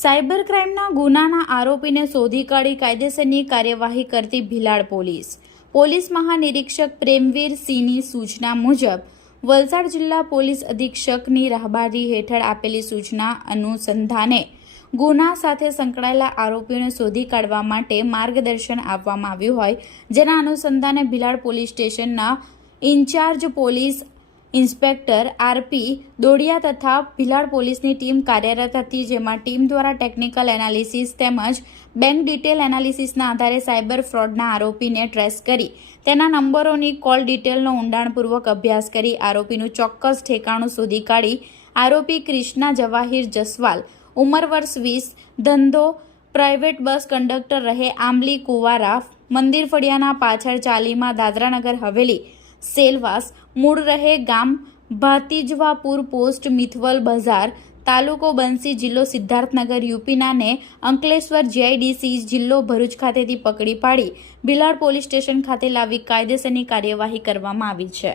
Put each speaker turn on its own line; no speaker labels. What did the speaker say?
Cyber ક્રાઇમના ગુનાના આરોપીને શોધી કાઢી કાયદેસરની કાર્યવાહી કરતી ભિલાડ પોલીસ. પોલીસ મહાનિરીક્ષક પ્રેમવીર સિંહની સૂચના મુજબ, વલસાડ જિલ્લા પોલીસ અધિક્ષકની રાહબારી હેઠળ આપેલી સૂચના અનુસંધાને ગુના સાથે સંકળાયેલા આરોપીઓને શોધી કાઢવા માટે માર્ગદર્શન આપવામાં આવ્યું હોય, જેના અનુસંધાને ભિલાડ પોલીસ સ્ટેશનના in-charge police inspector RP Dodiya તથા ભિલાડ પોલીસની ટીમ કાર્યરત હતી, જેમાં ટીમ દ્વારા ટેકનિકલ એનાલિસિસ તેમજ બેંક ડિટેલ એનાલિસિસના આધારે સાયબર ફ્રોડના આરોપીને ટ્રેસ કરી. તેના નંબરોની કોલ ડિટેલનો ઊંડાણપૂર્વક અભ્યાસ કરી આરોપીનું ચોક્કસ ઠેકાણું શોધી કાઢી. આરોપી ક્રિષ્ના જવાહીર જસવાલ, ઉંમર વર્ષ વીસ, ધંધો, પ્રાઇવેટ બસ કંડક્ટર રહે આંબલી કુવારા, મંદિર ફળિયાના પાછળ ચાલીમાં દાદરાનગર હવેલી સેલવાસ, મૂળ રહે ગામ ભાતીજવાપુર પોસ્ટ મિથવલ બજાર, તાલુકો બંસી જિલ્લો સિદ્ધાર્થનગર યુપીનાને અંકલેશ્વર જીઆઈડીસી જિલ્લો ભરૂચ ખાતેથી પકડી પાડી. ભિલાડ પોલીસ સ્ટેશન ખાતે લાવી કાયદેસરની કાર્યવાહી કરવામાં આવી છે.